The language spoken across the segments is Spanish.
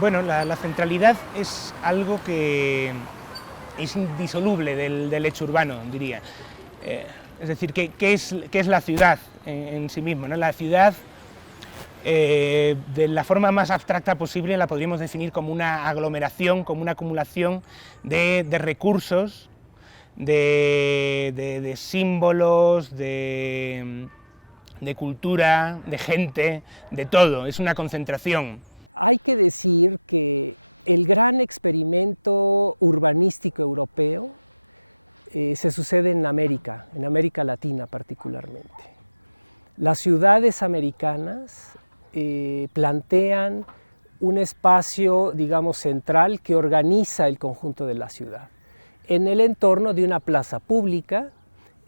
Bueno, la centralidad es algo que es indisoluble del hecho urbano, diría. Es decir, ¿qué es la ciudad en sí mismo, ¿no? La ciudad, de la forma más abstracta posible, la podríamos definir como una aglomeración, como una acumulación de recursos, de símbolos, de cultura, de gente, de todo. Es una concentración. Hay que decir que el gran experimento urbanístico europeo se sucede en América Latina particularmente. Las ciudades americanas plantean un espacio, digamos, central que organiza el conjunto de la ciudad, en el entorno de una plaza pública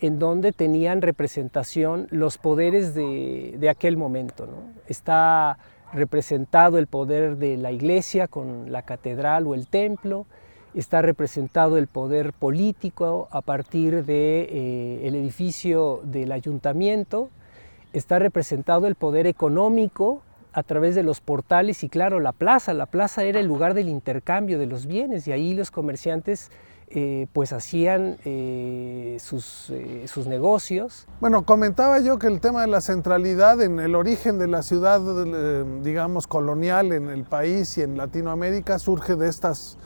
en donde tenían representación los poderes de aquel momento, ¿no? Está representado el poder de la iglesia con la catedral o el templo, está representado el poder político a partir del edificio del ayuntamiento, está representado el poder económico a través de los portales y claro, la plaza era el lugar del intercambio de los bienes y ahí los comerciantes pues hacían sus negocios. Bueno, comentaba yo que el tema de la centralidad en el origen de la ciudad, digamos, colonial en el país y en Latinoamérica surge de estas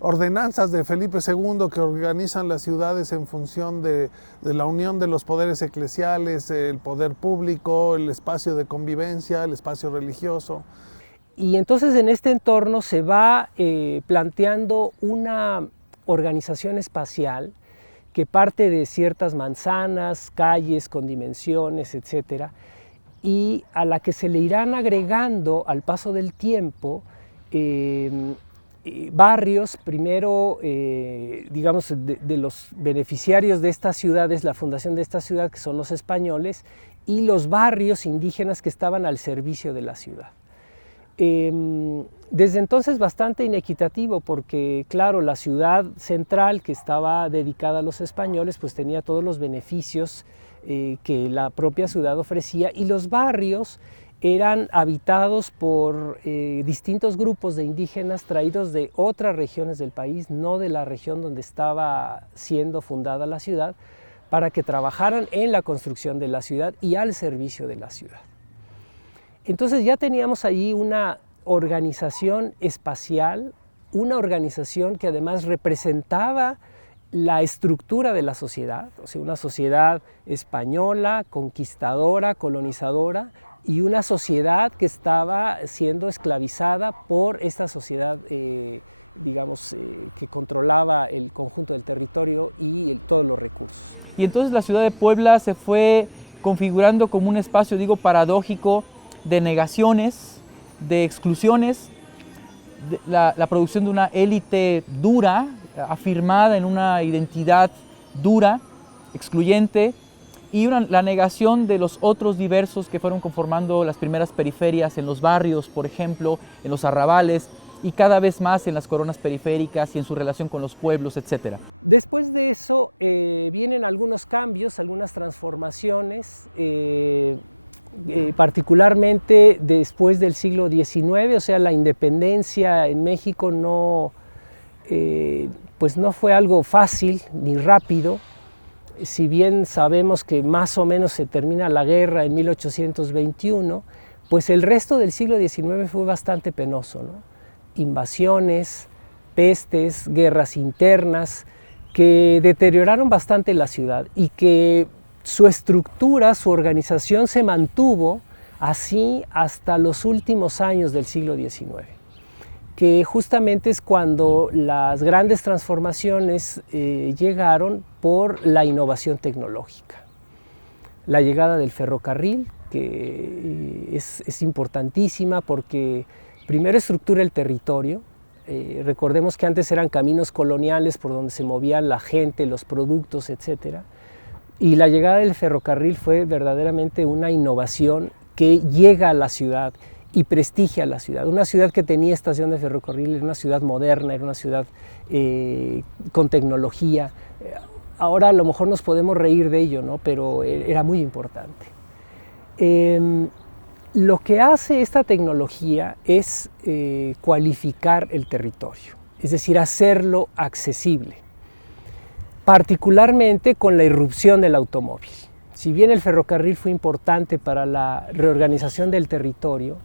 ordenanzas de Felipe II que organizan las ciudades en función de la unión de los poderes eclesiales, el poder público, el espacio de convivencia, el espacio religioso. Y entonces en este entorno se va planteando una organización espacial que parte de ciertas manzanas, calles con dimensiones, etcétera, y a la que se le irán agregando al paso del tiempo barrios, primero, digamos, de los beneficiarios de estas ciudades, la fundación de esta ciudad, que son los españoles, y los barrios indígenas que estaban al servicio de la ciudad. Desde entonces bastante inequitativo porque, claro, la ciudad central que estaba dedicada a los españoles pues tenía todos los beneficios que la propia ciudad ofrecía y los barrios eran habitados por distintos grupos de indígenas traídos de otras regiones del país, no de la región donde estaba siendo fundada la ciudad, para que trabajaran en la construcción de la ciudad y al servicio de la ciudad. Entonces ya teníamos allí una organización espacial, una organización que además representaba la estructura de la sociedad, o sea, una sociedad española, conquistadora, colonizadora, y una sociedad que estaba siendo esclavizada por esta sociedad, digamos, que controlaba el conjunto del territorio y todos los recursos. Y entonces la ciudad de Puebla se fue configurando como un espacio, digo, paradójico, de negaciones, de exclusiones, de la producción de una élite dura, afirmada en una identidad dura, excluyente, y la negación de los otros diversos que fueron conformando las primeras periferias en los barrios, por ejemplo, en los arrabales, y cada vez más en las coronas periféricas y en su relación con los pueblos, etc. Después de eso vienen algunos cambios, algunas transformaciones, particularmente después del siglo XIX, o sea, la independencia en México pues no fue algo fácil ni rápido. Si bien sabemos que más o menos se termina la guerra en 1821, pues el resto del siglo XIX fue bastante penoso, ¿no? Invasiones, pestes, guerras internas, que deterioraron bastante la ciudad y que su estructura, su organización se mantuvo así hasta los últimos años del siglo XIX, que justamente es cuando las grandes transformaciones llegaron por la innovación tecnológica. La llegada del ferrocarril, que es importantísima porque primero estructura el territorio. Recordemos que antes eran caminos coloniales por donde se movían la gente, los productos, etc. Y la llegada del ferrocarril fue verdaderamente una innovación que llega a la ciudad y prestigia a la ciudad. Una ciudad que tenía estación de ferrocarril era una ciudad moderna, era una ciudad con tecnología. Ahora a lo mejor nos podemos reír de ello, ¿no? Pero era muy importante. Lo que hace esta tecnología es cualificar el territorio, es decir, hacerlo accesible, particularmente con la irrupción del automóvil. Si bien el ferrocarril fue importante para la reorganización del territorio,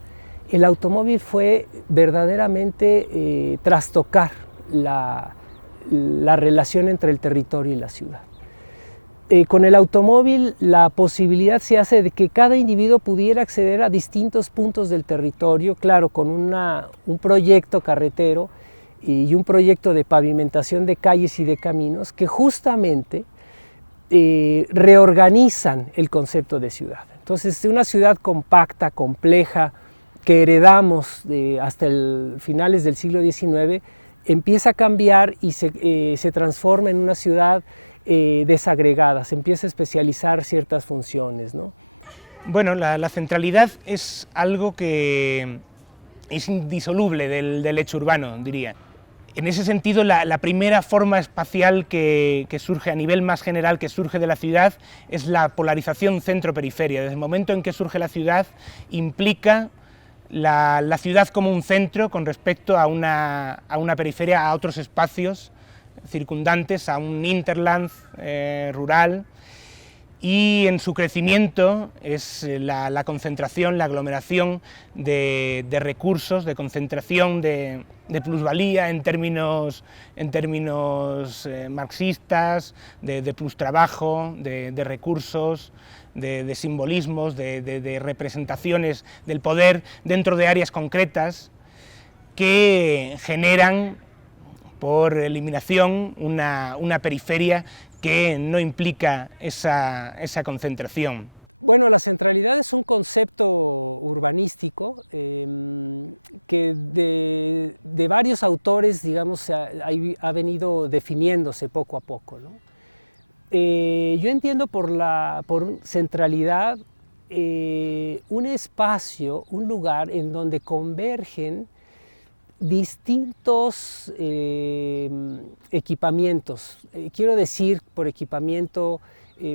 el automóvil fue verdaderamente trastocar la relación entre el territorio y la ciudad. Con el automóvil la posibilidad se hace de que cada individuo pudiera acceder a distintos puntos del territorio, claro, con un proyecto carretero y un proyecto de pavimentación de calles y de caminos que justamente reorganizan el concepto de ciudad. Entonces, una ciudad compacta, compleja, que heredamos hasta finales del siglo XIX, empieza a cambiar y se transforma en una ciudad desagregada, se empieza a especializar ciertas funciones, ¿no? Bueno, la centralidad es algo que es indisoluble del hecho urbano, diría. En ese sentido, la primera forma espacial que surge a nivel más general, que surge de la ciudad, es la polarización centro-periferia. Desde el momento en que surge la ciudad, implica la ciudad como un centro con respecto a una periferia, a otros espacios circundantes, a un hinterland rural, y en su crecimiento es la concentración, la aglomeración de recursos, de concentración de plusvalía en términos marxistas, de plustrabajo, de recursos, de simbolismos, de representaciones del poder dentro de áreas concretas que generan por eliminación una periferia que no implica esa concentración. Bueno, la centralidad es un concepto urbanístico que de varios autores, digamos, ha venido definiéndose poco a poco, ¿no? Yo entiendo por centralidad un espacio, un lugar en donde convergen distintos equipamientos. Quiero decir por equipamiento,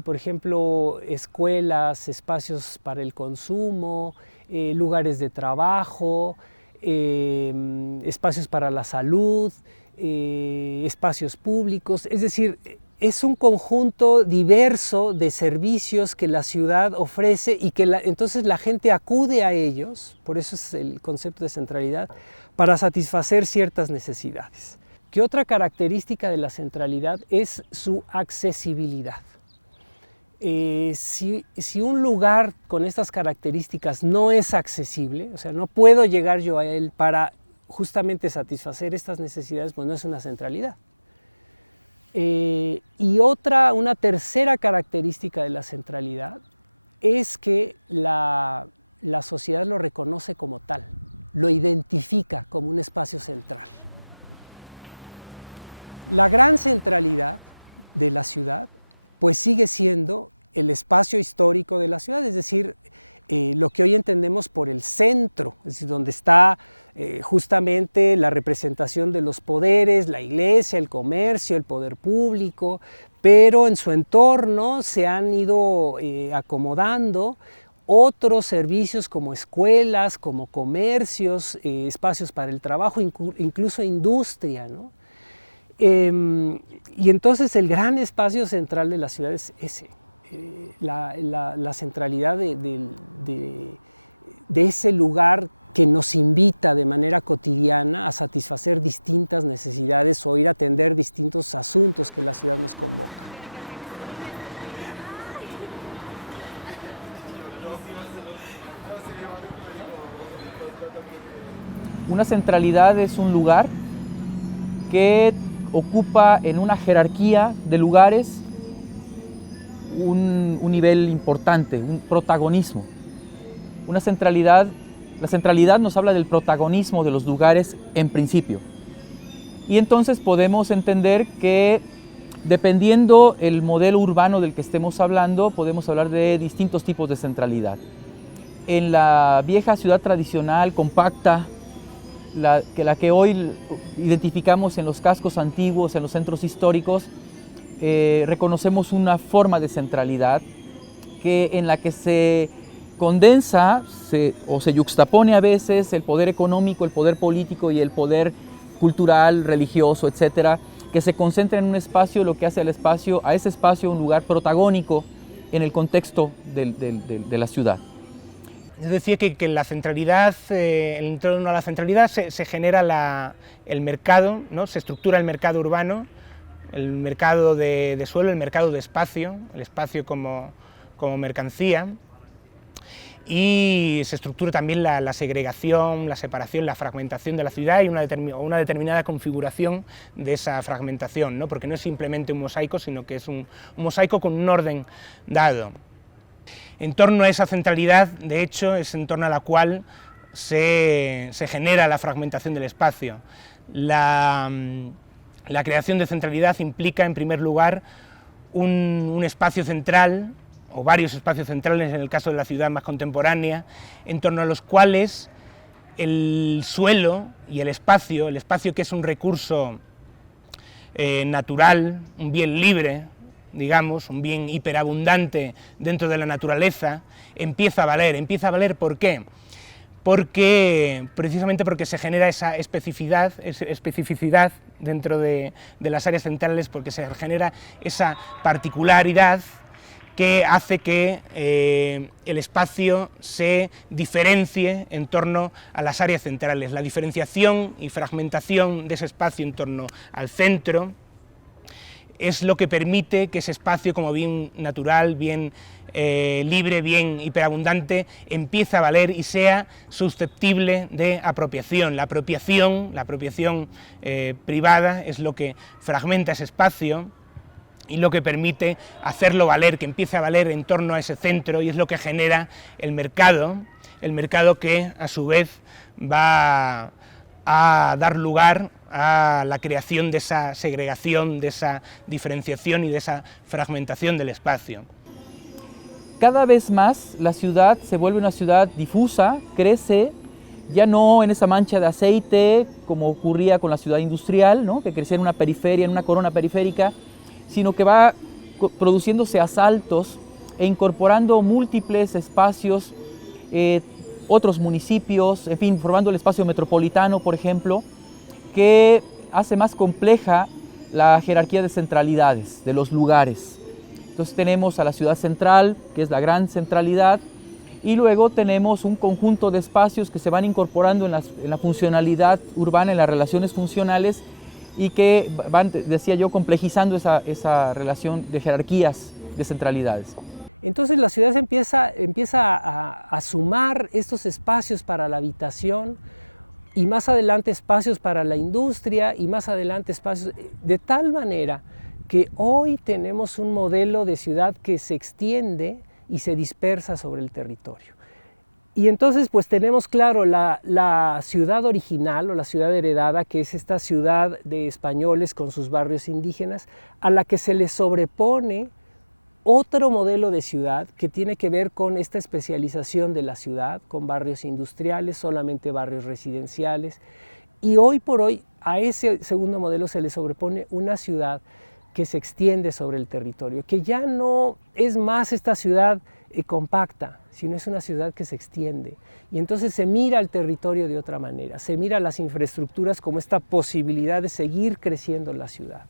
por ejemplo, escuelas, espacios para el consumo, lugares de trabajo, espacios para la salud, espacios públicos, es decir, es un conjunto diverso de servicios que la ciudad ofrece y que entonces la gente acude a ellos, por eso es el concepto de centralidad, para satisfacer ciertas necesidades. ¿Qué otra característica de la centralidad es su accesibilidad? Si un lugar con estas características no es accesible, o sea, no puedo llegar yo a él para justamente satisfacer estas necesidades, pues no es una centralidad. Y una tercera característica de la centralidad es que la sociedad lo reconoce como tal, lo identifica como un espacio central. La gran centralidad de la ciudad pues sigue siendo el espacio histórico de la ciudad, es decir, lo que hoy entendemos por el centro, es decir, donde está justamente la representación de los poderes, la iglesia, el comercio, el poder público, pero en su entorno se han ido acomodando otros servicios como escuelas, como comercios, espacios para el trabajo, incluso industria, ¿no? Y entonces el gran espacio central de la ciudad es ese, la centralidad de ese lugar que nos invita de manera cotidiana a satisfacer distintas necesidades o ir a atender distintos asuntos que la ciudad nos convoca. Una centralidad es un lugar que ocupa en una jerarquía de lugares un nivel importante, un protagonismo. La centralidad nos habla del protagonismo de los lugares en principio. Y entonces podemos entender que dependiendo el modelo urbano del que estemos hablando, podemos hablar de distintos tipos de centralidad. En la vieja ciudad tradicional, compacta, la que hoy identificamos en los cascos antiguos, en los centros históricos, reconocemos una forma de centralidad en la que se condensa o se yuxtapone a veces el poder económico, el poder político y el poder cultural, religioso, etcétera, que se concentra en un espacio, lo que hace a ese espacio un lugar protagónico en el contexto de la ciudad. Es decir, que en la centralidad, en torno a la centralidad se genera el mercado, ¿no? Se estructura el mercado urbano, el mercado de suelo, el mercado de espacio, el espacio como mercancía, y se estructura también la segregación, la separación, la fragmentación de la ciudad y una determinada configuración de esa fragmentación, ¿no? Porque no es simplemente un mosaico, sino que es un mosaico con un orden dado. En torno a esa centralidad, de hecho, es en torno a la cual se genera la fragmentación del espacio. La creación de centralidad implica, en primer lugar, un espacio central, o varios espacios centrales en el caso de la ciudad más contemporánea, en torno a los cuales el suelo y el espacio que es un recurso natural, un bien libre, digamos, un bien hiperabundante dentro de la naturaleza, empieza a valer. ¿Empieza a valer por qué? Precisamente porque se genera esa especificidad dentro de las áreas centrales, porque se genera esa particularidad que hace que el espacio se diferencie en torno a las áreas centrales. La diferenciación y fragmentación de ese espacio en torno al centro es lo que permite que ese espacio, como bien natural, bien libre, bien hiperabundante, empiece a valer y sea susceptible de apropiación. La apropiación privada es lo que fragmenta ese espacio y lo que permite hacerlo valer, que empiece a valer en torno a ese centro, y es lo que genera el mercado que a su vez va a dar lugar a la creación de esa segregación, de esa diferenciación y de esa fragmentación del espacio. Cada vez más la ciudad se vuelve una ciudad difusa, crece, ya no en esa mancha de aceite como ocurría con la ciudad industrial, ¿no? Que crecía en una periferia, en una corona periférica, sino que va produciéndose asaltos e incorporando múltiples espacios, otros municipios, en fin, formando el espacio metropolitano, por ejemplo, que hace más compleja la jerarquía de centralidades, de los lugares. Entonces tenemos a la ciudad central, que es la gran centralidad, y luego tenemos un conjunto de espacios que se van incorporando en la funcionalidad urbana, en las relaciones funcionales, y que van, decía yo, complejizando esa relación de jerarquías de centralidades. Entonces la ciudad empieza a sumar estos espacios para la habitación, y más adelante espacios para la industria, y más adelante espacios, de tal manera que hoy tenemos un modelo de ciudad que se extiende y se dispersa sobre el territorio. Y entonces pues tenemos claro la ciudad original o la ciudad heredada, que es esta ciudad de españoles con sus barrios indígenas, a la que se le sobrepone otro modelo de ciudad que tiene que ver con esta especialización de la ciudad, con barrios industriales, solamente barrios residenciales. Y hoy por hoy a ese segundo modelo se le sobrepone una ciudad que se extiende sobre el territorio, que ya no es más esta ciudad compacta, sino es una ciudad que se extiende. Y entonces se mira al territorio de otra manera, se mira las infraestructuras como esta posibilidad de seguir creciendo la ciudad.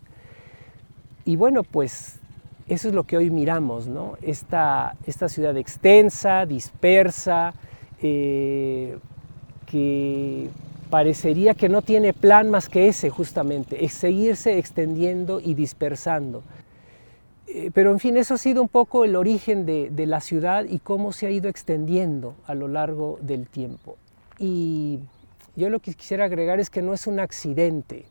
Y bueno, pues eso es lo que hoy miramos, ¿no? Esta ciudad extensa, dispersa, que parecería que no tiene plan más que ese, justamente, es seguirse extendiendo y dispersando. Pero en fin, eso ha sido un poco el origen de la ciudad y cómo se ha ido extendiendo a lo largo del tiempo. Y yo lo que quisiera agregar es que no es un accidente,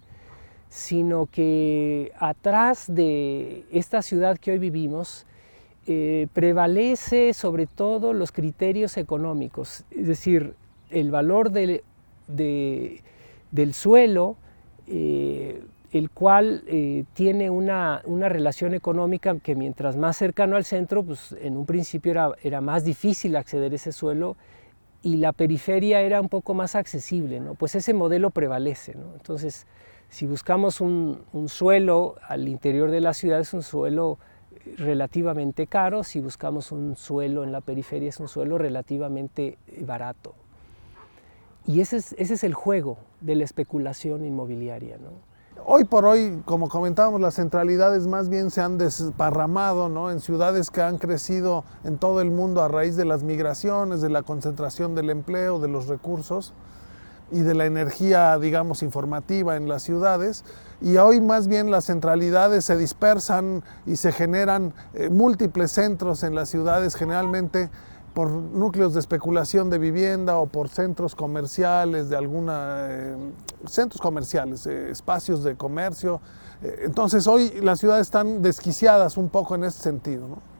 sino que atrás de esta ciudad que hoy vivimos prevalece sobre todo los criterios económicos, es decir, el valor del suelo, el cual tiene una relación económica que mientras más cercano al centro, pues en un principio era más difícil acceder a ese suelo, y la periferia era un poco más accesible, ¿no? Pues ese modelo prevalece, ¿no? Entonces, si buscamos un suelo al interior de la ciudad, es un suelo relativamente caro, si buscamos un suelo en la periferia es un suelo relativamente barato. Y ese es el juego de la especulación inmobiliaria, ¿no? Hoy por hoy, como comentábamos, las centralidades más bien se han desparramado, ¿no?, en ciudades que han crecido en todo el mundo a raíz de las migraciones, de la concentración del empleo, de los recursos y de la energía, digamos, informativa en las ciudades. Y hoy más bien las centralidades se dispersan y se generan múltiples centros en las ciudades, generalmente por núcleos de especulación de vivienda o por centros comerciales, centros comerciales, espacios de comercio. Entonces hoy las ciudades están desquiciadas un poco en ese sentido, ¿no?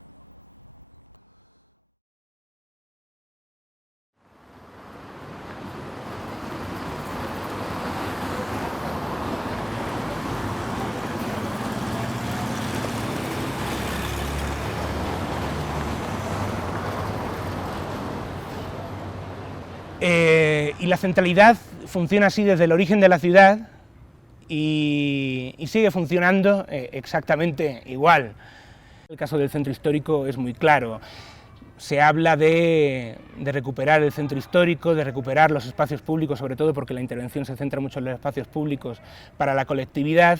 Y la centralidad funciona así desde el origen de la ciudad y sigue funcionando exactamente igual. El caso del centro histórico es muy claro. Se habla de recuperar el centro histórico, de recuperar los espacios públicos, sobre todo porque la intervención se centra mucho en los espacios públicos para la colectividad,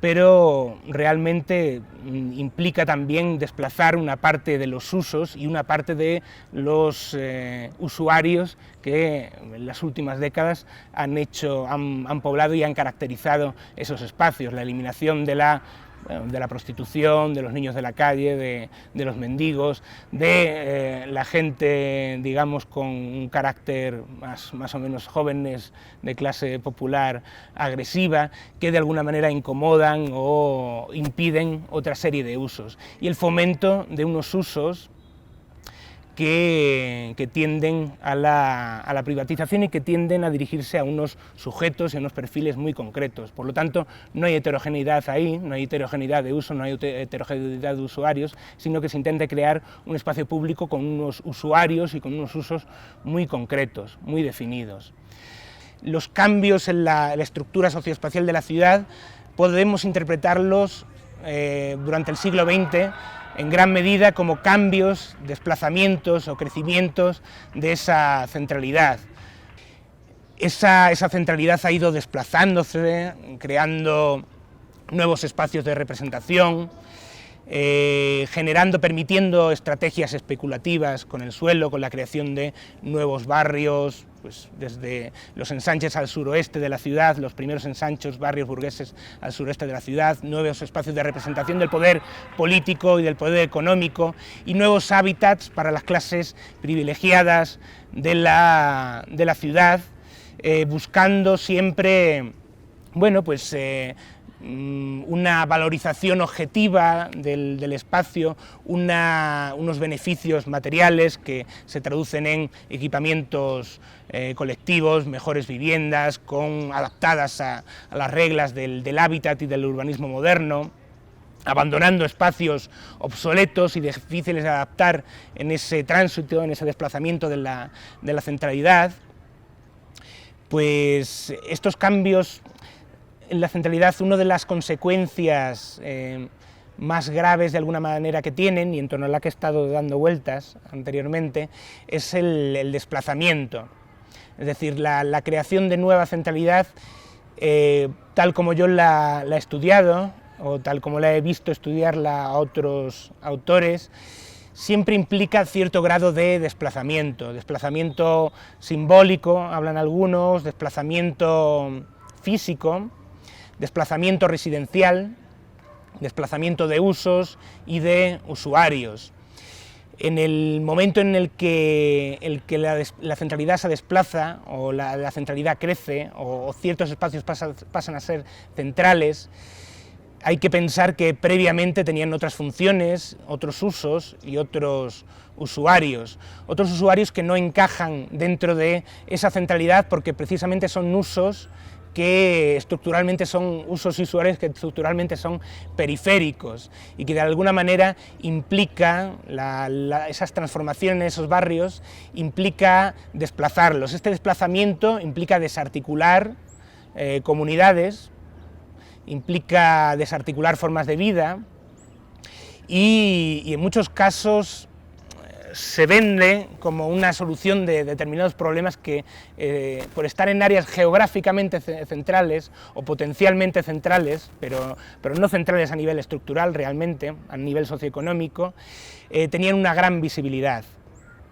pero realmente implica también desplazar una parte de los usos y una parte de los usuarios que en las últimas décadas han poblado y han caracterizado esos espacios. La eliminación de la prostitución, de los niños de la calle, de los mendigos, de la gente, digamos, con un carácter más o menos jóvenes, de clase popular agresiva, que de alguna manera incomodan o impiden otra serie de usos. Y el fomento de unos usos que tienden a la privatización y que tienden a dirigirse a unos sujetos y a unos perfiles muy concretos. Por lo tanto, no hay heterogeneidad ahí, no hay heterogeneidad de uso, no hay heterogeneidad de usuarios, sino que se intenta crear un espacio público con unos usuarios y con unos usos muy concretos, muy definidos. Los cambios en la estructura socioespacial de la ciudad podemos interpretarlos durante el siglo XX en gran medida como cambios, desplazamientos o crecimientos de esa centralidad. Esa centralidad ha ido desplazándose, creando nuevos espacios de representación, permitiendo estrategias especulativas con el suelo, con la creación de nuevos barrios, pues desde los ensanches al suroeste de la ciudad, los primeros ensanches, barrios burgueses al sureste de la ciudad, nuevos espacios de representación del poder político y del poder económico y nuevos hábitats para las clases privilegiadas de la ciudad, buscando siempre, bueno, pues una valorización objetiva del espacio, unos beneficios materiales que se traducen en equipamientos colectivos, mejores viviendas adaptadas a las reglas del hábitat y del urbanismo moderno, abandonando espacios obsoletos y difíciles de adaptar en ese tránsito, en ese desplazamiento de la centralidad. Pues estos cambios en la centralidad, una de las consecuencias más graves de alguna manera que tienen, y en torno a la que he estado dando vueltas anteriormente, es el desplazamiento. Es decir, la creación de nueva centralidad, tal como yo la he estudiado, o tal como la he visto estudiarla a otros autores, siempre implica cierto grado de desplazamiento simbólico, hablan algunos, desplazamiento físico, desplazamiento residencial, desplazamiento de usos y de usuarios. En el momento en el que la centralidad se desplaza o la centralidad crece o ciertos espacios pasan a ser centrales, hay que pensar que previamente tenían otras funciones, otros usos y otros usuarios que no encajan dentro de esa centralidad porque precisamente son usos que estructuralmente son usos y usuarios que estructuralmente son periféricos y que de alguna manera implica esas transformaciones en esos barrios, implica desplazarlos. Este desplazamiento implica desarticular comunidades, implica desarticular formas de vida y en muchos casos se vende como una solución de determinados problemas que, por estar en áreas geográficamente centrales o potencialmente centrales, pero no centrales a nivel estructural realmente, a nivel socioeconómico, tenían una gran visibilidad.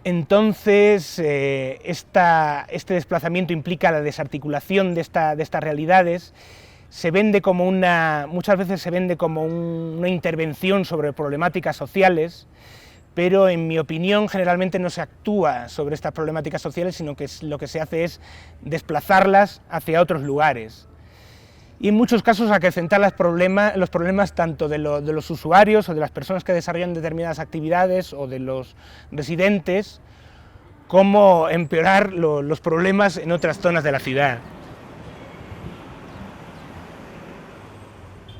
Entonces, este desplazamiento implica la desarticulación de estas realidades. Se vende como muchas veces se vende como una intervención sobre problemáticas sociales, pero en mi opinión generalmente no se actúa sobre estas problemáticas sociales, sino que lo que se hace es desplazarlas hacia otros lugares. Y en muchos casos acrecentar los problemas tanto de los usuarios o de las personas que desarrollan determinadas actividades o de los residentes, como empeorar los problemas en otras zonas de la ciudad.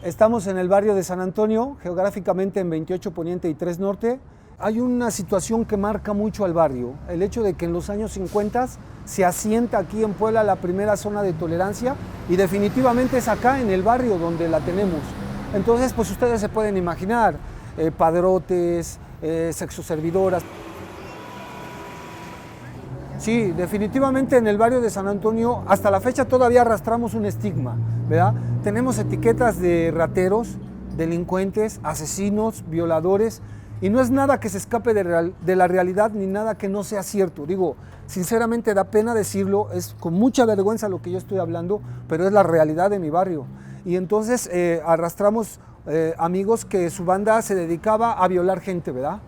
Estamos en el barrio de San Antonio, geográficamente en 28 Poniente y 3 Norte. Hay una situación que marca mucho al barrio, el hecho de que en los años 50 se asienta aquí en Puebla la primera zona de tolerancia y definitivamente es acá en el barrio donde la tenemos. Entonces, pues ustedes se pueden imaginar, padrotes, sexoservidoras. Sí, definitivamente en el barrio de San Antonio hasta la fecha todavía arrastramos un estigma, ¿verdad? Tenemos etiquetas de rateros, delincuentes, asesinos, violadores, y no es nada que se escape de la realidad ni nada que no sea cierto. Digo, sinceramente da pena decirlo, es con mucha vergüenza lo que yo estoy hablando, pero es la realidad de mi barrio. Y entonces arrastramos amigos que su banda se dedicaba a violar gente, ¿verdad?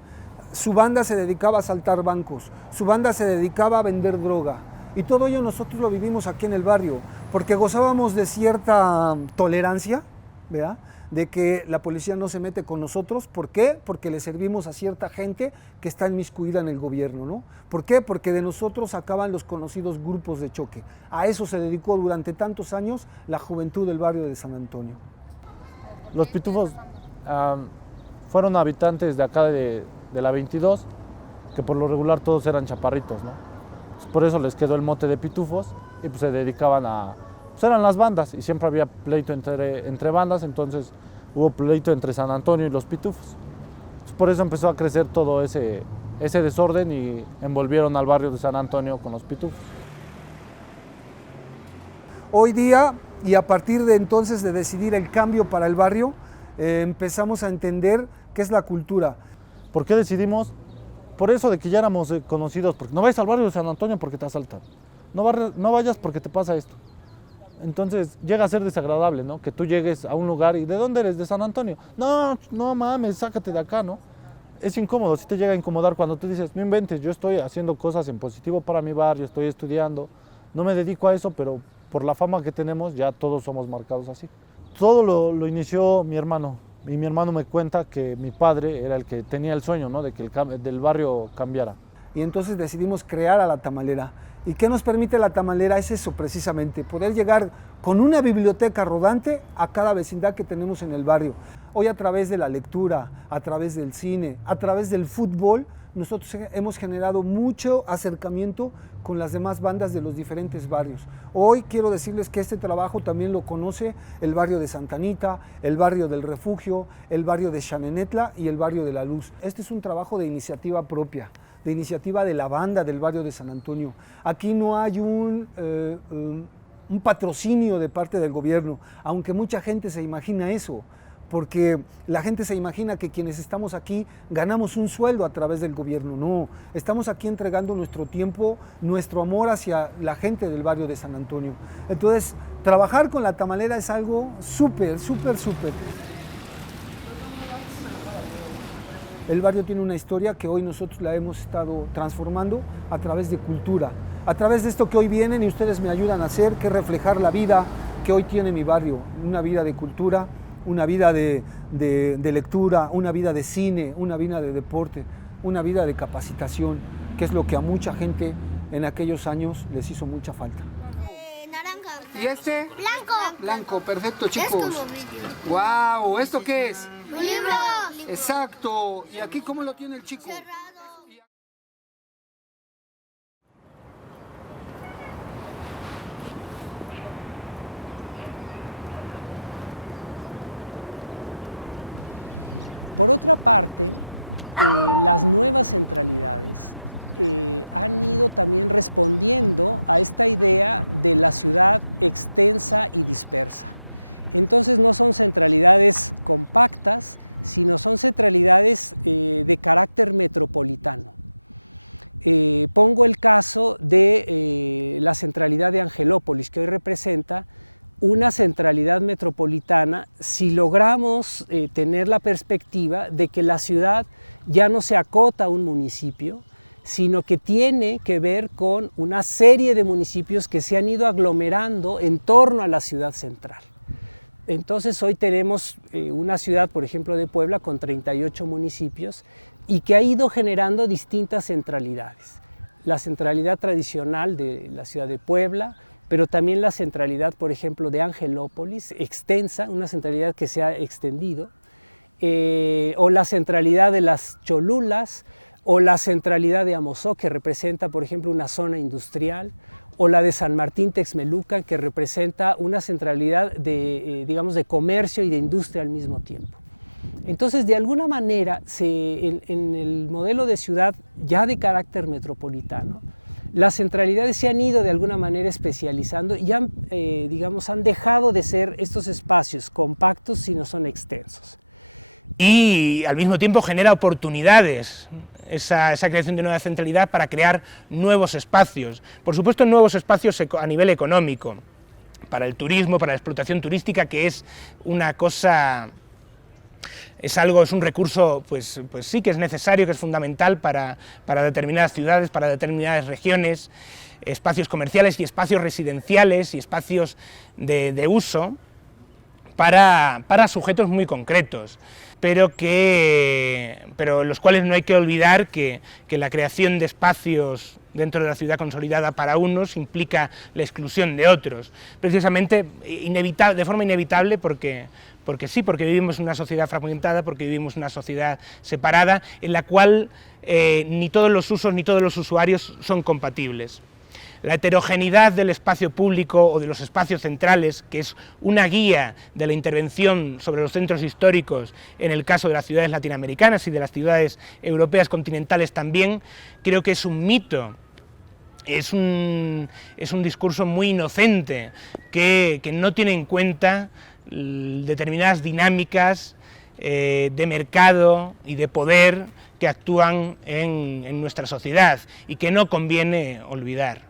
Su banda se dedicaba a asaltar bancos, su banda se dedicaba a vender droga. Y todo ello nosotros lo vivimos aquí en el barrio, porque gozábamos de cierta tolerancia, ¿verdad? De que la policía no se mete con nosotros. ¿Por qué? Porque le servimos a cierta gente que está inmiscuida en el gobierno, ¿no? ¿Por qué? Porque de nosotros sacaban los conocidos grupos de choque. A eso se dedicó durante tantos años la juventud del barrio de San Antonio. Los pitufos fueron habitantes de acá de la 22, que por lo regular todos eran chaparritos, ¿no? Por eso les quedó el mote de pitufos y pues se dedicaban a... Pues eran las bandas y siempre había pleito entre bandas, entonces hubo pleito entre San Antonio y los pitufos. Por eso empezó a crecer todo ese desorden y envolvieron al barrio de San Antonio con los pitufos. Hoy día, y a partir de entonces de decidir el cambio para el barrio, empezamos a entender qué es la cultura. ¿Por qué decidimos? Por eso de que ya éramos conocidos, porque no vayas al barrio de San Antonio porque te asaltan, no vayas porque te pasa esto. Entonces llega a ser desagradable, ¿no? Que tú llegues a un lugar y ¿de dónde eres? ¿De San Antonio? No mames, sácate de acá, ¿no? Es incómodo, sí te llega a incomodar cuando tú dices, no inventes, yo estoy haciendo cosas en positivo para mi barrio, estoy estudiando, no me dedico a eso, pero por la fama que tenemos ya todos somos marcados así. Todo lo inició mi hermano, y mi hermano me cuenta que mi padre era el que tenía el sueño, ¿no? De que del barrio cambiara. Y entonces decidimos crear a La Tamalera. ¿Y qué nos permite La Tamalera? Es eso precisamente, poder llegar con una biblioteca rodante a cada vecindad que tenemos en el barrio. Hoy a través de la lectura, a través del cine, a través del fútbol, nosotros hemos generado mucho acercamiento con las demás bandas de los diferentes barrios. Hoy quiero decirles que este trabajo también lo conoce el barrio de Santa Anita, el barrio del Refugio, el barrio de Xanenetla y el barrio de La Luz. Este es un trabajo de iniciativa propia, de iniciativa de la banda del barrio de San Antonio. Aquí no hay un patrocinio de parte del gobierno, aunque mucha gente se imagina eso, porque la gente se imagina que quienes estamos aquí ganamos un sueldo a través del gobierno. No, estamos aquí entregando nuestro tiempo, nuestro amor hacia la gente del barrio de San Antonio. Entonces, trabajar con La Tamalera es algo súper. El barrio tiene una historia que hoy nosotros la hemos estado transformando a través de cultura, a través de esto que hoy vienen y ustedes me ayudan a hacer, que es reflejar la vida que hoy tiene mi barrio, una vida de cultura, una vida de lectura, una vida de cine, una vida de deporte, una vida de capacitación, que es lo que a mucha gente en aquellos años les hizo mucha falta. Naranja. ¿Y este? Blanco. Blanco, perfecto, chicos. Es como vidrio. ¡Wow! ¿Esto qué es? Un libro. Exacto. ¿Y aquí cómo lo tiene el chico? Cerrado. Por otra parte, las nuevas centralidades han ido también respondiendo a esta idea de la ciudad extensa y dispersa. Entonces no son centralidades compactas, sino son centralidades de carácter metropolitano. Pongo el caso de la centralidad de Angelópolis, que hoy representa una centralidad metropolitana si logramos tener la perspectiva de que la ciudad ya no se acota a un municipio, sino que tiene que ver con una serie de municipios que se han ido aglomerando en torno a la ciudad central. Entonces hoy tenemos una ciudad, por ejemplo, de Puebla, con 38 municipios y que ha ido generando distintas centralidades. La centralidad tradicional de la ciudad de Puebla, pero también la centralidad, por ejemplo, de Angelópolis, extensa, una centralidad que se ha extendido, o la centralidad de las Cholulas, o la centralidad de Amozoc, que representa, por ejemplo, una zona industrial, o la de San Martín Texmelucan, que representa una centralidad de, digamos, de comercio y de industria al mismo tiempo. Entonces, de alguna manera, en el modelo de ciudad ya de carácter metropolitano, las centralidades se han ido de alguna manera especializando y han, digamos, han dejado de ser estos espacios compactos, sino son extensos. Y al mismo tiempo genera oportunidades esa creación de nueva centralidad para crear nuevos espacios. Por supuesto, nuevos espacios a nivel económico, para el turismo, para la explotación turística, que es una cosa, es un recurso, pues sí que es necesario, que es fundamental para determinadas ciudades, para determinadas regiones, espacios comerciales y espacios residenciales y espacios de uso para sujetos muy concretos, pero los cuales no hay que olvidar que la creación de espacios dentro de la ciudad consolidada para unos implica la exclusión de otros, precisamente de forma inevitable porque vivimos en una sociedad fragmentada, porque vivimos en una sociedad separada, en la cual ni todos los usos ni todos los usuarios son compatibles. La heterogeneidad del espacio público o de los espacios centrales, que es una guía de la intervención sobre los centros históricos en el caso de las ciudades latinoamericanas y de las ciudades europeas continentales también, creo que es un mito, es un discurso muy inocente que no tiene en cuenta determinadas dinámicas de mercado y de poder que actúan en nuestra sociedad y que no conviene olvidar.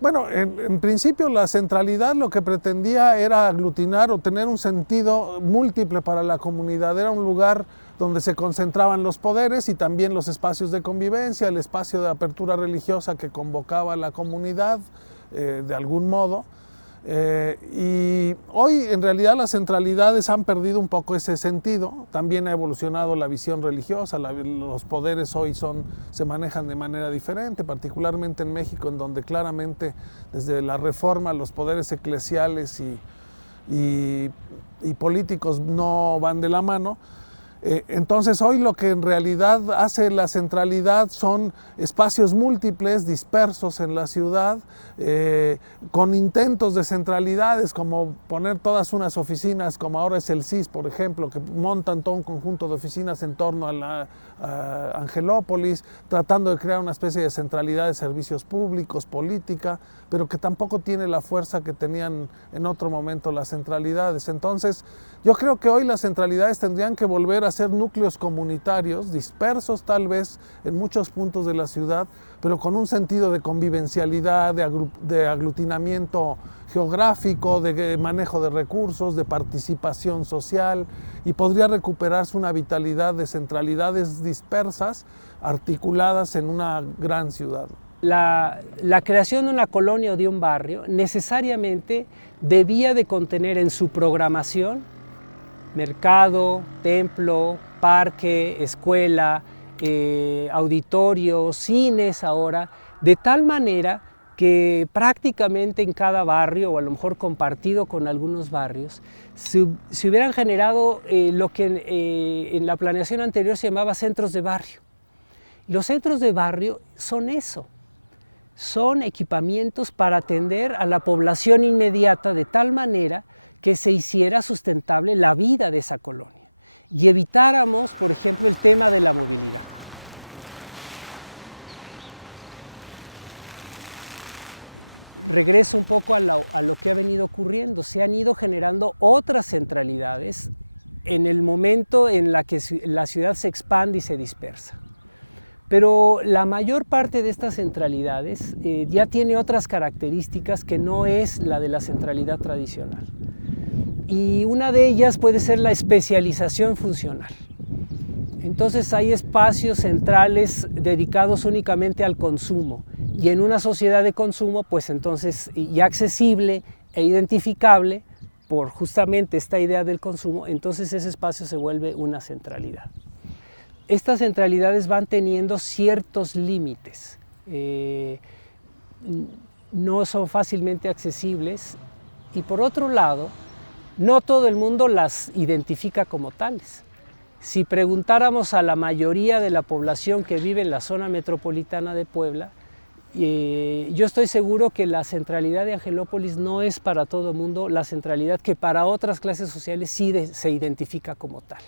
Bueno, en principio la centralidad lo que pretendía era aglutinar o tener un sentido múltiple para la comunidad. Era un lugar donde se concentraban los poderes y también los espacios de convivencia, el espacio de apertura religiosa que convocaba a la comunidad de algún modo. Y hoy en realidad las centralidades han perdido un poco ese sentido. También ha evolucionado la visión religiosa, los poderes hoy se manejan de manera diferente, particularmente en México, en donde claramente desde la Reforma los poderes eclesiales y políticos no van de la mano. Entonces hoy lo que en realidad hace la centralidad son espacios múltiples, dispersos en la ciudad, con intentos de centralidades, como poner todas unas oficinas, como ahora es el CIS, por ejemplo, que montan todo un conjunto de oficinas en torno a Angelópolis, tratando de crear una especie de centralidad de servicios públicos, política, pero que tampoco tiene la fuerza que tenían en otro momento las centralidades. Entonces, yo creo que hoy las centralidades tendrían que volver a ser núcleos comunitarios, dispersos tal vez en muchos puntos de la ciudad, pero con un sentido de convivencialidad, de aglutinamiento geográfico, de manejo de recursos, de participación social, y podría recuperarse una vitalidad de centralidades dispersas, articuladas en una gran ciudad. La creación de una colonia o de un barrio necesariamente debía de contener en su programación mercado, templo, parque, escuela, auditorio, cines ahora, de tal manera que prácticamente en cada barrio, o a lo mejor compartido con algunos barrios, se hubieran generado lo que en la planeación anterior se llamaba centros de barrio. Los centros de barrio son eso, son equipamientos para atender a la población inmediata de tal manera que se hiciera sustentable la vida de esa colonia. y evitáramos, por ejemplo, el tema de la movilidad. Regreso un poco a lo que ha venido ocurriendo. Se han ido generando otras centralidades en el momento en la que la ciudad se expande y se dispersa. Pero la mayor parte de estas centralidades ya tiene otras características que no es la de la centralidad tradicional. Y una de ellas puede ser la especialización funcional. Entonces hay espacios centrales dedicados únicamente al consumo, y en una sociedad de consumo, pues entonces ya accesible e identificable por justamente esta idea del consumo, entonces ese espacio se vuelve una centralidad. Estas centralidades van teniendo ciertos límites, no son fácilmente accesibles, y por otro lado, no todo el mundo las identifica como tales. Si preguntáramos a la mayoría de la población que vive en la zona metropolitana de Puebla, yo estoy seguro que la centralidad de Angelópolis no es para todo el mundo la centralidad que para otras clases sociales sí se identifica como tal.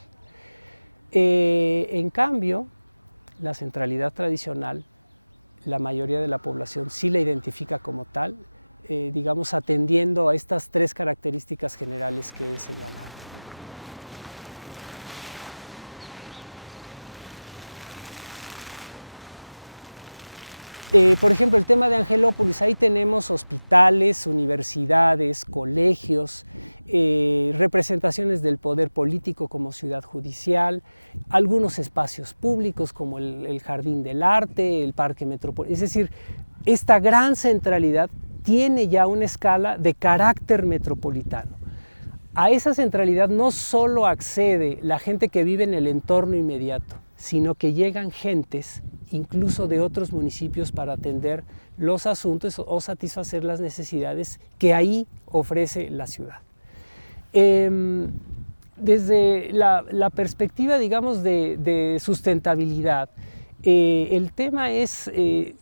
En cambio, la centralidad tradicional, la mayoría de la población sí la identifica como tal, digamos, atendiendo a estas tres características generales que he señalado. Por ejemplo, el tema de Angelópolis, ahí tenemos hospitales, universidades, colegios, representaciones del poder político como ciudad judicial, algunos espacios públicos como el Jardín del Arte, el Parque Metropolitano. Es decir, esta gran centralidad tiene ya una escala de carácter metropolitano. A esa centralidad no solo accede la gente que vive en el entorno inmediato, sino que llegan gentes incluso de otros municipios para atender los asuntos o satisfacer las necesidades que ahí ofrece la ciudad. Desde la perspectiva, digamos, de sustentabilidad, el tema es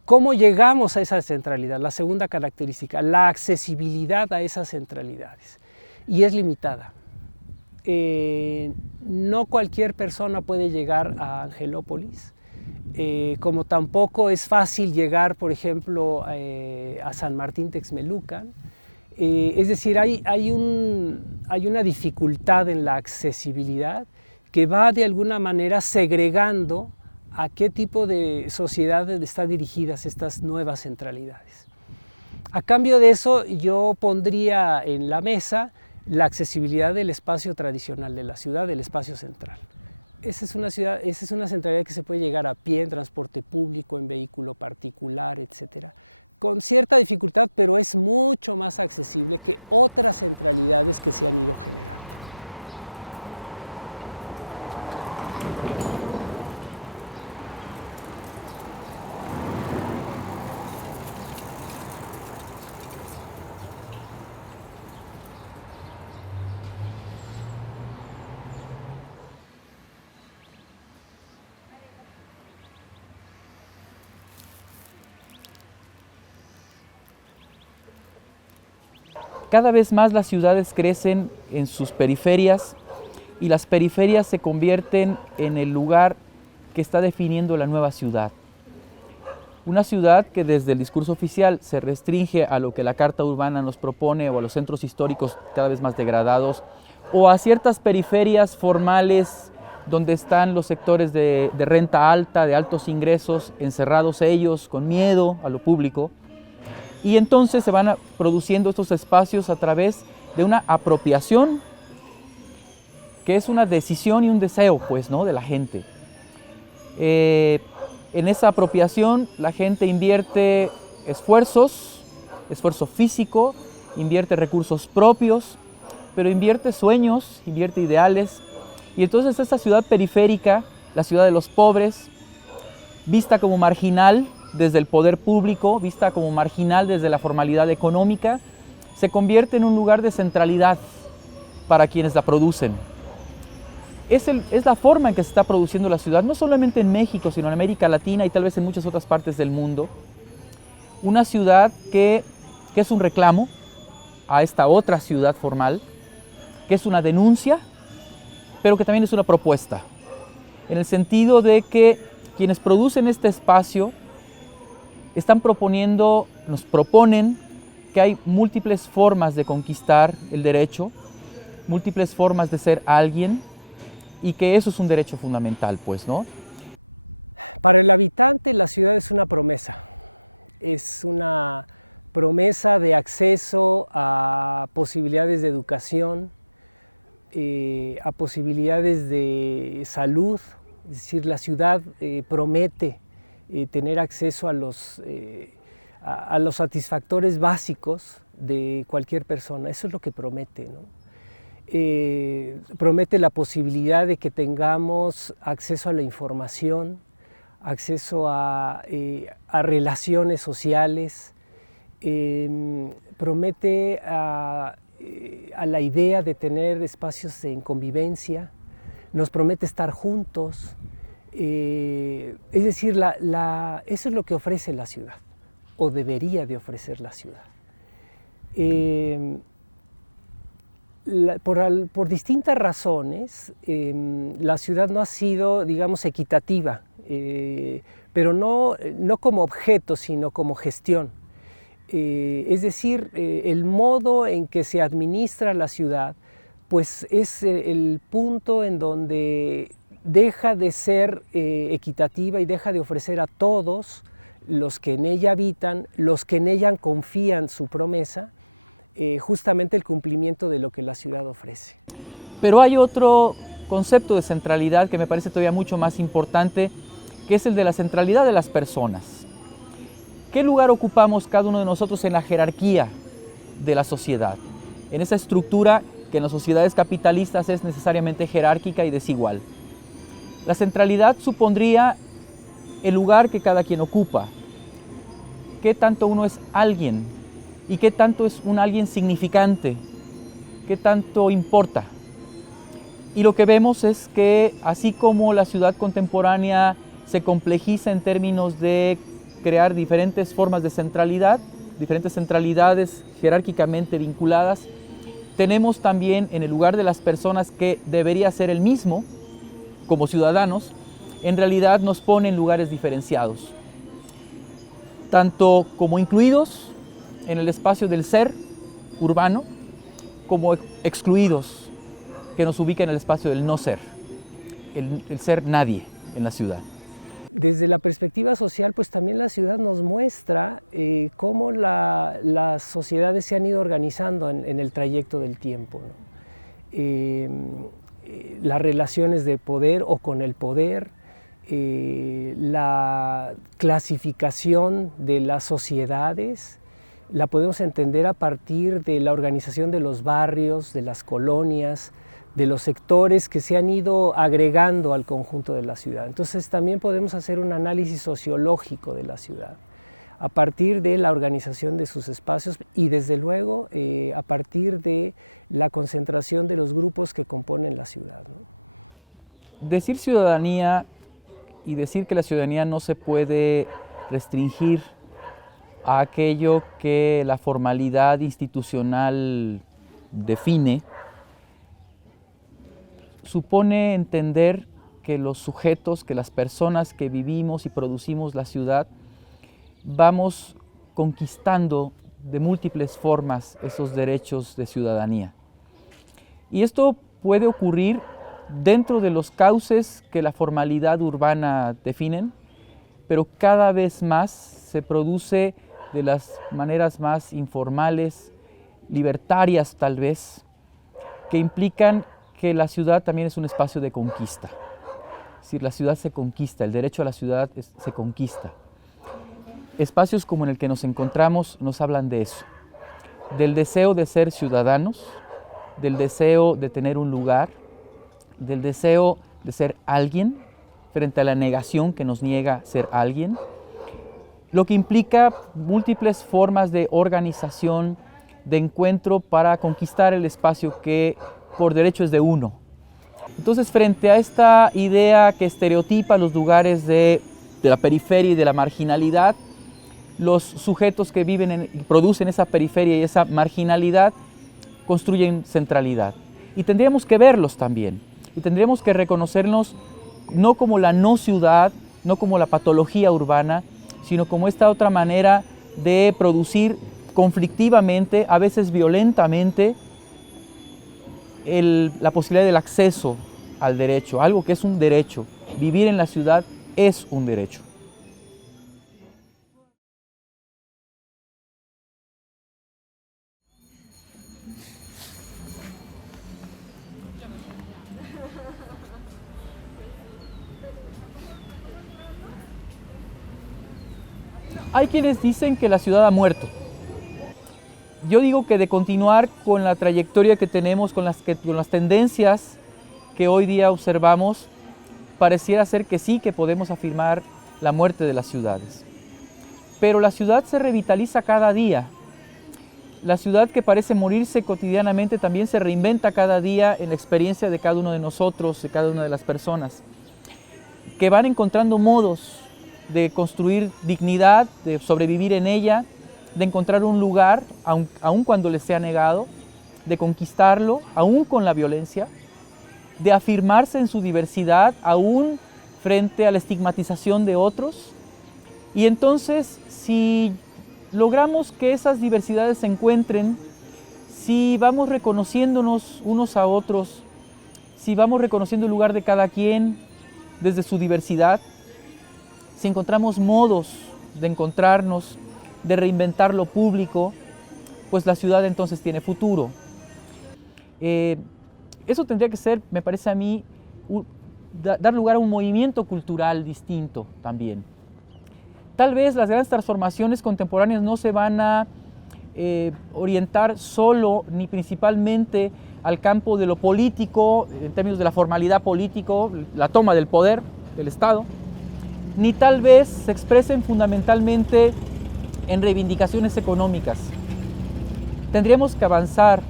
cómo llegamos a esa centralidad, la segunda característica, la accesibilidad a esas centralidades, y es limitada. No cualquier persona puede llegar a Angelópolis, como tampoco es fácil llegar, por ejemplo, a San Martín Texmelucan. Es decir, hay una dificultad en la accesibilidad que va de alguna manera segregando a qué tipo de sociedad están dirigidas estas nuevas centralidades. A cambio de eso, yo pondría en la mesa la accesibilidad del espacio tradicional de la ciudad, del espacio central. Esa es una centralidad que se puede llegar a pie, en transporte público, en vehículo particular, etcétera, con cierta dificultad, pero es mucho más accesible que otras centralidades que se han ido generando. Cada vez más las ciudades crecen en sus periferias y las periferias se convierten en el lugar que está definiendo la nueva ciudad. Una ciudad que desde el discurso oficial se restringe a lo que la Carta Urbana nos propone o a los centros históricos cada vez más degradados o a ciertas periferias formales donde están los sectores de renta alta, de altos ingresos, encerrados ellos con miedo a lo público. Y entonces se van produciendo estos espacios a través de una apropiación, que es una decisión y un deseo, pues, ¿no?, de la gente. En esa apropiación la gente invierte esfuerzo físico, invierte recursos propios, pero invierte sueños, invierte ideales. Y entonces esta ciudad periférica, la ciudad de los pobres, vista como marginal desde el poder público, vista como marginal desde la formalidad económica, se convierte en un lugar de centralidad para quienes la producen. Es la forma en que se está produciendo la ciudad, no solamente en México, sino en América Latina y tal vez en muchas otras partes del mundo. Una ciudad que es un reclamo a esta otra ciudad formal, que es una denuncia pero que también es una propuesta, en el sentido de que quienes producen este espacio nos proponen que hay múltiples formas de conquistar el derecho, múltiples formas de ser alguien, y que eso es un derecho fundamental, pues, ¿no? Para el habitante, la ciudad es una promesa. Es una promesa de acceso a posibilidades de educación, a posibilidades de salud. Es decir, la ciudad promete tener acceso a los satisfactores básicos de cualquier persona. Eso es lo que promete, ¿no? Promete la posibilidad de que tengamos acceso a la información, acceso a relaciones sociales, promete a la idea de tener espacios en convivencia, nos promete estar juntos. Es decir, eso es lo que ofrece la ciudad, o debería de ofrecer la ciudad. Por distintas razones, la ciudad no ha sido, digamos, equitativa, pero no como objeto, sino como gestión. Es decir, el modo en que se administra la ciudad, pues es el punto en donde deja de ser equitativa y deja de ofrecer a todos los que en ella habitan, los que en ella confían su promesa, justamente el cumplimiento de lo que la ciudad ofrece. Pero hay otro concepto de centralidad que me parece todavía mucho más importante, que es el de la centralidad de las personas. ¿Qué lugar ocupamos cada uno de nosotros en la jerarquía de la sociedad? En esa estructura que en las sociedades capitalistas es necesariamente jerárquica y desigual. La centralidad supondría el lugar que cada quien ocupa. ¿Qué tanto uno es alguien? ¿Y qué tanto es un alguien significante? ¿Qué tanto importa? Y lo que vemos es que así como la ciudad contemporánea se complejiza en términos de crear diferentes formas de centralidad, diferentes centralidades jerárquicamente vinculadas, tenemos también en el lugar de las personas, que debería ser el mismo como ciudadanos, en realidad nos pone en lugares diferenciados, tanto como incluidos en el espacio del ser urbano, como excluidos, que nos ubica en el espacio del no ser, el ser nadie en la ciudad. Desde la perspectiva social, pues también la ciudad nos muestra cómo las sociedades se han ido organizando en el trayecto del tiempo, ¿no? Las relaciones de poder o con el poder, la clasificación de las sociedades, la podemos entender a partir de la organización de los barrios, de las colonias, de los sectores que se han ido agregando al conjunto de la ciudad. Entonces también podemos hacer un análisis sociológico de la ciudad a partir de la organización de sus espacios y desde luego a partir de la concentración de los grupos que componen la ciudad, ¿no? Decir ciudadanía y decir que la ciudadanía no se puede restringir a aquello que la formalidad institucional define, supone entender que los sujetos, que las personas que vivimos y producimos la ciudad, vamos conquistando de múltiples formas esos derechos de ciudadanía. Y esto puede ocurrir dentro de los cauces que la formalidad urbana definen, pero cada vez más se produce de las maneras más informales, libertarias tal vez, que implican que la ciudad también es un espacio de conquista. Es decir, la ciudad se conquista, el derecho a la ciudad se conquista. Espacios como en el que nos encontramos nos hablan de eso, del deseo de ser ciudadanos, del deseo de tener un lugar, del deseo de ser alguien frente a la negación que nos niega ser alguien, lo que implica múltiples formas de organización, de encuentro para conquistar el espacio que por derecho es de uno. Entonces, frente a esta idea que estereotipa los lugares de la periferia y de la marginalidad, los sujetos que viven y producen esa periferia y esa marginalidad construyen centralidad. Y tendríamos que verlos también. y tendríamos que reconocernos no como la no ciudad, no como la patología urbana, sino como esta otra manera de producir conflictivamente, a veces violentamente, la posibilidad del acceso al derecho, algo que es un derecho. Vivir en la ciudad es un derecho. Hay quienes dicen que la ciudad ha muerto. Yo digo que de continuar con la trayectoria que tenemos, con las tendencias que hoy día observamos, pareciera ser que sí, que podemos afirmar la muerte de las ciudades. Pero la ciudad se revitaliza cada día. La ciudad que parece morirse cotidianamente también se reinventa cada día en la experiencia de cada uno de nosotros, de cada una de las personas, que van encontrando modos de construir dignidad, de sobrevivir en ella, de encontrar un lugar, aun cuando les sea negado, de conquistarlo, aun con la violencia, de afirmarse en su diversidad, aun frente a la estigmatización de otros. Y entonces, si logramos que esas diversidades se encuentren, si vamos reconociéndonos unos a otros, si vamos reconociendo el lugar de cada quien desde su diversidad, si encontramos modos de encontrarnos, de reinventar lo público, pues la ciudad entonces tiene futuro. Eso tendría que ser, me parece a mí, dar lugar a un movimiento cultural distinto también. Tal vez las grandes transformaciones contemporáneas no se van a orientar solo ni principalmente al campo de lo político, en términos de la formalidad político, la toma del poder del Estado, ni tal vez se expresen fundamentalmente en reivindicaciones económicas. Tendríamos que avanzar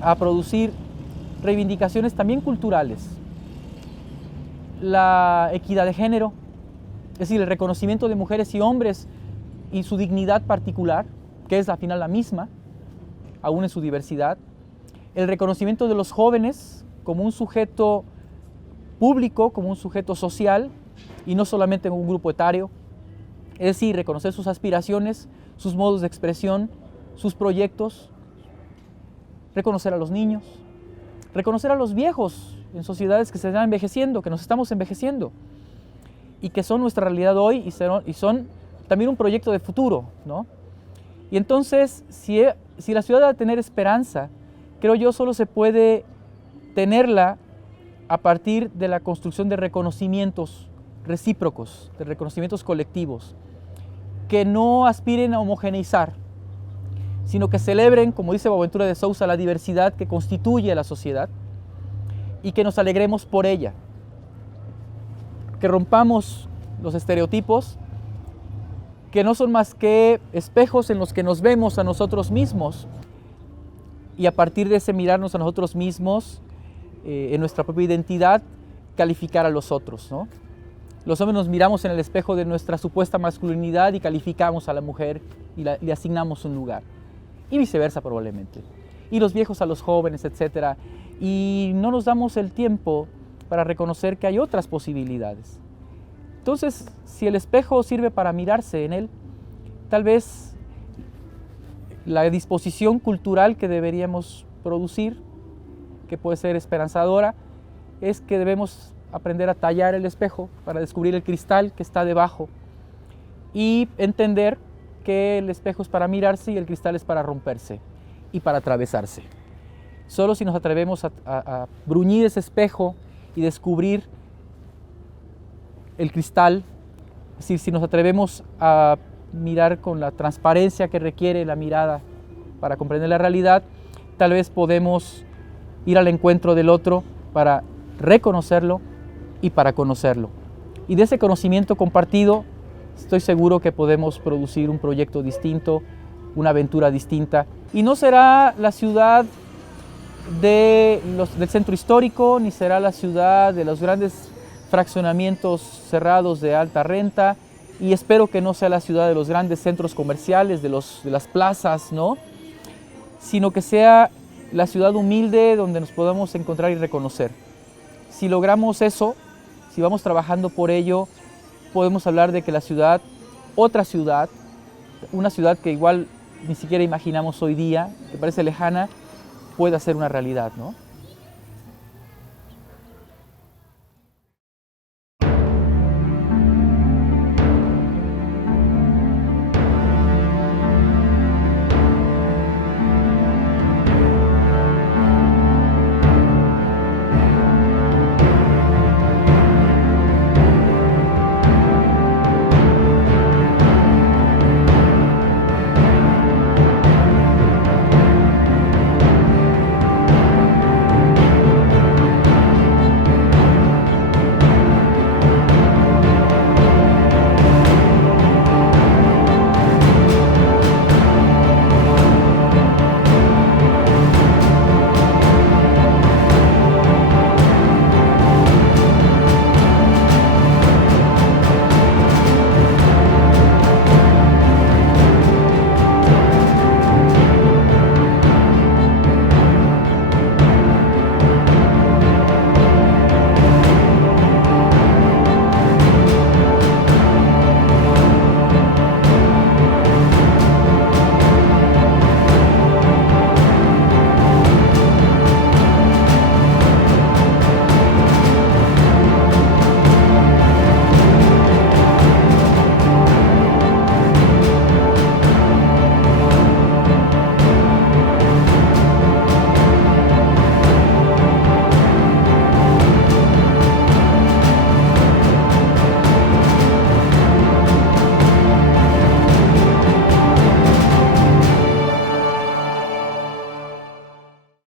a producir reivindicaciones también culturales. La equidad de género, es decir, el reconocimiento de mujeres y hombres y su dignidad particular, que es al final la misma, aún en su diversidad. El reconocimiento de los jóvenes como un sujeto público, como un sujeto social, y no solamente en un grupo etario, es decir, reconocer sus aspiraciones, sus modos de expresión, sus proyectos, reconocer a los niños, reconocer a los viejos en sociedades que se están envejeciendo, que nos estamos envejeciendo y que son nuestra realidad hoy y son también un proyecto de futuro, ¿no? Y entonces, si la ciudad va a tener esperanza, creo yo solo se puede tenerla a partir de la construcción de reconocimientos recíprocos, de reconocimientos colectivos, que no aspiren a homogeneizar, sino que celebren, como dice Boaventura de Sousa, la diversidad que constituye a la sociedad y que nos alegremos por ella, que rompamos los estereotipos, que no son más que espejos en los que nos vemos a nosotros mismos y a partir de ese mirarnos a nosotros mismos, en nuestra propia identidad, calificar a los otros, ¿no? Los hombres nos miramos en el espejo de nuestra supuesta masculinidad y calificamos a la mujer y le asignamos un lugar. Y viceversa probablemente. Y los viejos a los jóvenes, etc. Y no nos damos el tiempo para reconocer que hay otras posibilidades. Entonces, si el espejo sirve para mirarse en él, tal vez la disposición cultural que deberíamos producir, que puede ser esperanzadora, es que debemos aprender a tallar el espejo para descubrir el cristal que está debajo y entender que el espejo es para mirarse y el cristal es para romperse y para atravesarse. Solo si nos atrevemos a bruñir ese espejo y descubrir el cristal, es decir, si nos atrevemos a mirar con la transparencia que requiere la mirada para comprender la realidad, tal vez podemos ir al encuentro del otro para reconocerlo y para conocerlo. Y de ese conocimiento compartido, estoy seguro que podemos producir un proyecto distinto, una aventura distinta. Y no será la ciudad del centro histórico, ni será la ciudad de los grandes fraccionamientos cerrados de alta renta, y espero que no sea la ciudad de los grandes centros comerciales, de las plazas, ¿no? Sino que sea la ciudad humilde donde nos podamos encontrar y reconocer. Si logramos eso, si vamos trabajando por ello, podemos hablar de que la ciudad, otra ciudad, una ciudad que igual ni siquiera imaginamos hoy día, que parece lejana, pueda ser una realidad, ¿no?